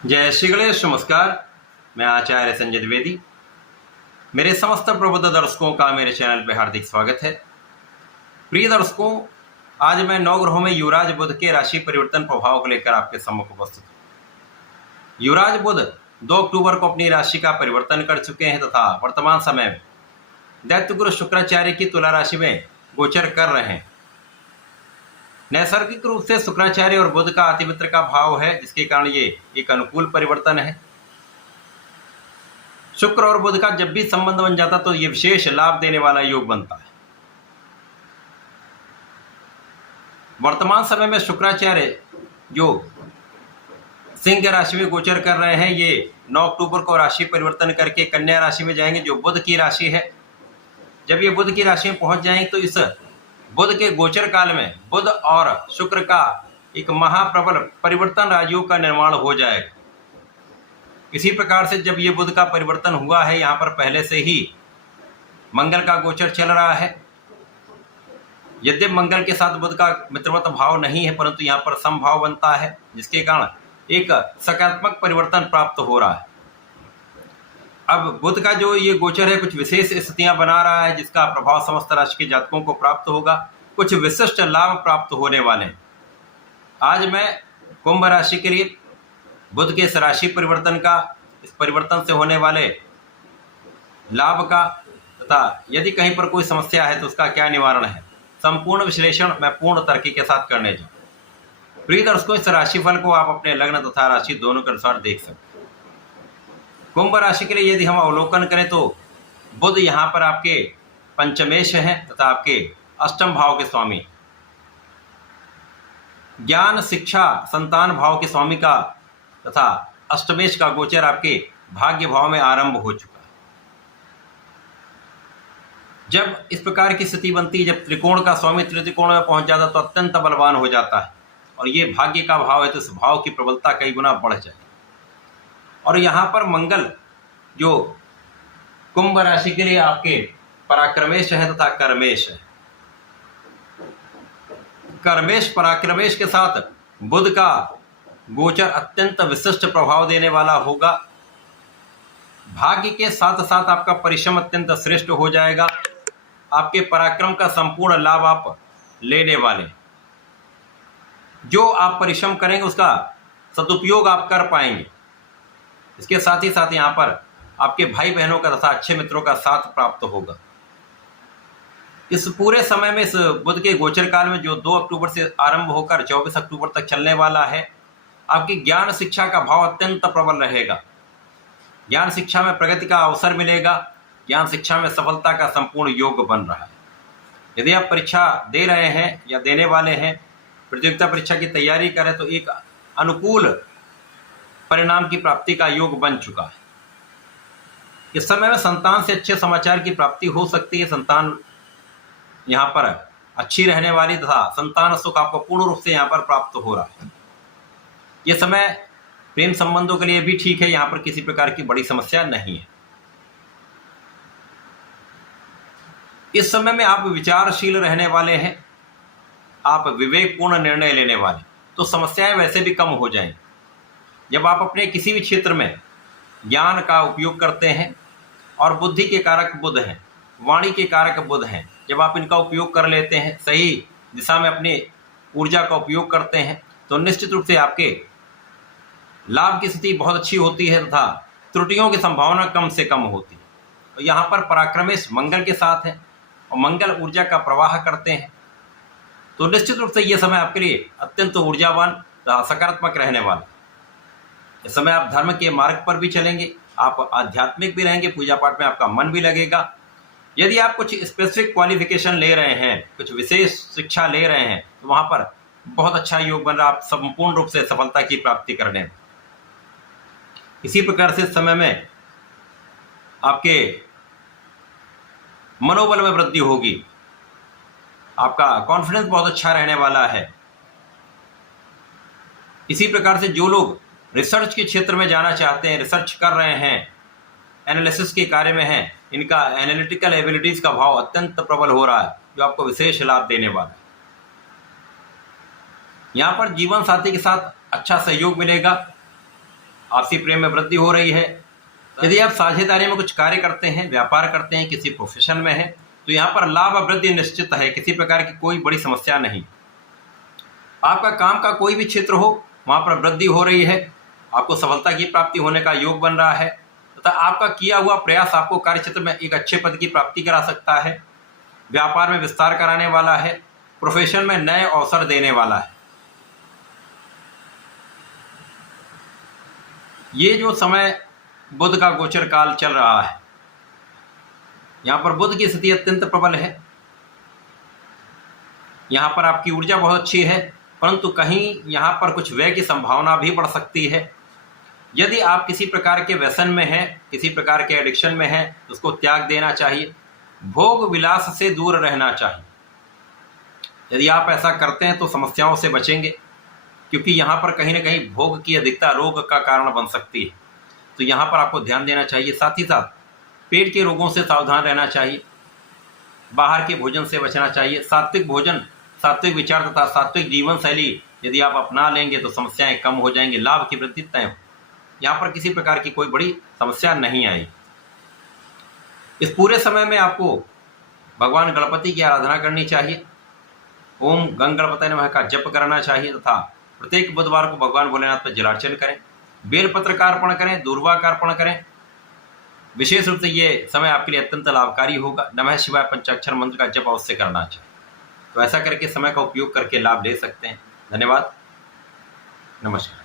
जय श्री गणेश। नमस्कार, मैं आचार्य संजय द्विवेदी। मेरे समस्त प्रबुद्ध दर्शकों का मेरे चैनल पर हार्दिक स्वागत है। प्रिय दर्शकों, आज मैं 9 ग्रहों में युवराज बुध के राशि परिवर्तन प्रभाव को लेकर आपके सम्मुख उपस्थित हूँ। युवराज बुध 2 अक्टूबर को अपनी राशि का परिवर्तन कर चुके हैं तथा वर्तमान समय में दैत्य गुरु शुक्राचार्य की तुला राशि में गोचर कर रहे हैं। नैसर्गिक रूप से शुक्राचार्य और बुध का अतिमित्र का भाव है, जिसके कारण ये एक अनुकूल परिवर्तन है। शुक्र और बुध का जब भी संबंध बन जाता तो ये विशेष लाभ देने वाला योग बनता है। वर्तमान समय में शुक्राचार्य जो सिंह राशि में गोचर कर रहे हैं, ये 9 अक्टूबर को राशि परिवर्तन करके कन्या राशि में जाएंगे, जो बुध की राशि है। जब ये बुध की राशि में पहुंच जाएंगे तो इस बुध के गोचर काल में बुध और शुक्र का एक महाप्रबल परिवर्तन राजयोग का निर्माण हो जाएगा। इसी प्रकार से जब ये बुध का परिवर्तन हुआ है, यहाँ पर पहले से ही मंगल का गोचर चल रहा है। यद्यपि मंगल के साथ बुध का मित्रवत भाव नहीं है, परंतु यहाँ पर समभाव बनता है, जिसके कारण एक सकारात्मक परिवर्तन प्राप्त हो रहा है। अब बुध का जो ये गोचर है कुछ विशेष स्थितियां बना रहा है, जिसका प्रभाव समस्त राशि के जातकों को प्राप्त होगा। कुछ विशिष्ट लाभ प्राप्त होने वाले हैं। आज मैं कुंभ राशि के लिए बुध के इस राशि परिवर्तन का, इस परिवर्तन से होने वाले लाभ का तथा यदि कहीं पर कोई समस्या है तो उसका क्या निवारण है, संपूर्ण विश्लेषण मैं पूर्ण तर्क के साथ करने जाऊँ। प्रिय दर्शकों, इस राशिफल को आप अपने लग्न तथा राशि दोनों के अनुसार देख सकते हैं। कुंभ राशि के लिए यदि हम अवलोकन करें तो बुध यहाँ पर आपके पंचमेश हैं तथा आपके अष्टम भाव के स्वामी, ज्ञान शिक्षा संतान भाव के स्वामी का तथा अष्टमेश का गोचर आपके भाग्य भाव में आरंभ हो चुका है। जब इस प्रकार की स्थिति बनती है, जब त्रिकोण का स्वामी त्रिकोण में पहुंच जाता तो अत्यंत बलवान हो जाता है, और ये भाग्य का भाव है तो इस भाव की प्रबलता कई गुना बढ़ जाए। और यहाँ पर मंगल जो कुंभ राशि के लिए आपके पराक्रमेश है तथा कर्मेश है, कर्मेश पराक्रमेश के साथ बुध का गोचर अत्यंत विशिष्ट प्रभाव देने वाला होगा। भाग्य के साथ साथ आपका परिश्रम अत्यंत श्रेष्ठ हो जाएगा। आपके पराक्रम का संपूर्ण लाभ आप लेने वाले, जो आप परिश्रम करेंगे उसका सदुपयोग आप कर पाएंगे। इसके साथ ही साथ यहाँ पर आपके भाई बहनों का तथा अच्छे मित्रों का साथ प्राप्त होगा। इस पूरे समय में इस बुध के गोचर काल में जो 2 अक्टूबर से आरंभ होकर 24 अक्टूबर तक चलने वाला है, आपकी ज्ञान शिक्षा का भाव अत्यंत प्रबल रहेगा। ज्ञान शिक्षा में प्रगति का अवसर मिलेगा। ज्ञान शिक्षा में सफलता का संपूर्ण योग बन रहा है। यदि आप परीक्षा दे रहे हैं या देने वाले हैं, प्रतियोगिता परीक्षा की तैयारी करें, तो एक अनुकूल परिणाम की प्राप्ति का योग बन चुका है। इस समय में संतान से अच्छे समाचार की प्राप्ति हो सकती है। संतान यहाँ पर अच्छी रहने वाली तथा संतान सुख आपको पूर्ण रूप से यहाँ पर प्राप्त हो रहा है। यह समय प्रेम संबंधों के लिए भी ठीक है। यहाँ पर किसी प्रकार की बड़ी समस्या नहीं है। इस समय में आप विचारशील रहने वाले हैं, आप विवेकपूर्ण निर्णय लेने वाले, तो समस्याएं वैसे भी कम हो जाएंगी। जब आप अपने किसी भी क्षेत्र में ज्ञान का उपयोग करते हैं, और बुद्धि के कारक बुध हैं, वाणी के कारक बुध हैं, जब आप इनका उपयोग कर लेते हैं, सही दिशा में अपनी ऊर्जा का उपयोग करते हैं, तो निश्चित रूप से आपके लाभ की स्थिति बहुत अच्छी होती है तथा त्रुटियों की संभावना कम से कम होती है। तो यहाँ पर पराक्रमेश मंगल के साथ है और मंगल ऊर्जा का प्रवाह करते हैं, तो निश्चित रूप से यह समय आपके लिए अत्यंत ऊर्जावान तथा सकारात्मक रहने वाला। इस समय आप धर्म के मार्ग पर भी चलेंगे, आप आध्यात्मिक भी रहेंगे, पूजा पाठ में आपका मन भी लगेगा। यदि आप कुछ स्पेसिफिक क्वालिफिकेशन ले रहे हैं, कुछ विशेष शिक्षा ले रहे हैं, तो वहाँ पर बहुत अच्छा योग बन रहा है, आप संपूर्ण रूप से सफलता की प्राप्ति करने में। इसी प्रकार से इस समय में आपके मनोबल में वृद्धि होगी, आपका कॉन्फिडेंस बहुत अच्छा रहने वाला है। इसी प्रकार से जो लोग रिसर्च के क्षेत्र में जाना चाहते हैं, रिसर्च कर रहे हैं, एनालिसिस के कार्य में हैं, इनका एनालिटिकल एबिलिटीज का भाव अत्यंत प्रबल हो रहा है, जो आपको विशेष लाभ देने वाला है। यहाँ पर जीवन साथी के साथ अच्छा सहयोग मिलेगा। आपसी प्रेम में वृद्धि हो रही है। यदि आप साझेदारी में कुछ कार्य करते हैं, व्यापार करते हैं, किसी प्रोफेशन में हैं, तो यहाँ पर लाभ वृद्धि निश्चित है, किसी प्रकार की कोई बड़ी समस्या नहीं। आपका काम का कोई भी क्षेत्र हो, वहाँ पर वृद्धि हो रही है, आपको सफलता की प्राप्ति होने का योग बन रहा है तथा आपका किया हुआ प्रयास आपको कार्यक्षेत्र में एक अच्छे पद की प्राप्ति करा सकता है, व्यापार में विस्तार कराने वाला है, प्रोफेशन में नए अवसर देने वाला है। ये जो समय बुध का गोचर काल चल रहा है, यहाँ पर बुध की स्थिति अत्यंत प्रबल है। यहाँ पर आपकी ऊर्जा बहुत अच्छी है, परंतु कहीं यहाँ पर कुछ व्यय की संभावना भी बढ़ सकती है। यदि आप किसी प्रकार के व्यसन में हैं, किसी प्रकार के एडिक्शन में हैं, तो उसको त्याग देना चाहिए। भोग विलास से दूर रहना चाहिए। यदि आप ऐसा करते हैं तो समस्याओं से बचेंगे, क्योंकि यहाँ पर कहीं ना कहीं भोग की अधिकता रोग का कारण बन सकती है, तो यहाँ पर आपको ध्यान देना चाहिए। साथ ही साथ पेट के रोगों से सावधान रहना चाहिए, बाहर के भोजन से बचना चाहिए। सात्विक भोजन, सात्विक विचार तथा सात्विक जीवन शैली यदि आप अपना लेंगे तो समस्याएं कम हो जाएंगी, लाभ की वृद्धि तय हो। यहाँ पर किसी प्रकार की कोई बड़ी समस्या नहीं आई। इस पूरे समय में आपको भगवान गणपति की आराधना करनी चाहिए, ओम गंग गणपति नमः का जप करना चाहिए तथा प्रत्येक बुधवार को भगवान भोलेनाथ पर जलार्चन करें, बेलपत्र का अर्पण करें, दूर्वा का अर्पण करें। विशेष रूप से ये समय आपके लिए अत्यंत लाभकारी होगा। नमः शिवाय पंचाक्षर मंत्र का जप अवश्य करना चाहिए। तो ऐसा करके समय का उपयोग करके लाभ ले सकते हैं। धन्यवाद, नमस्कार।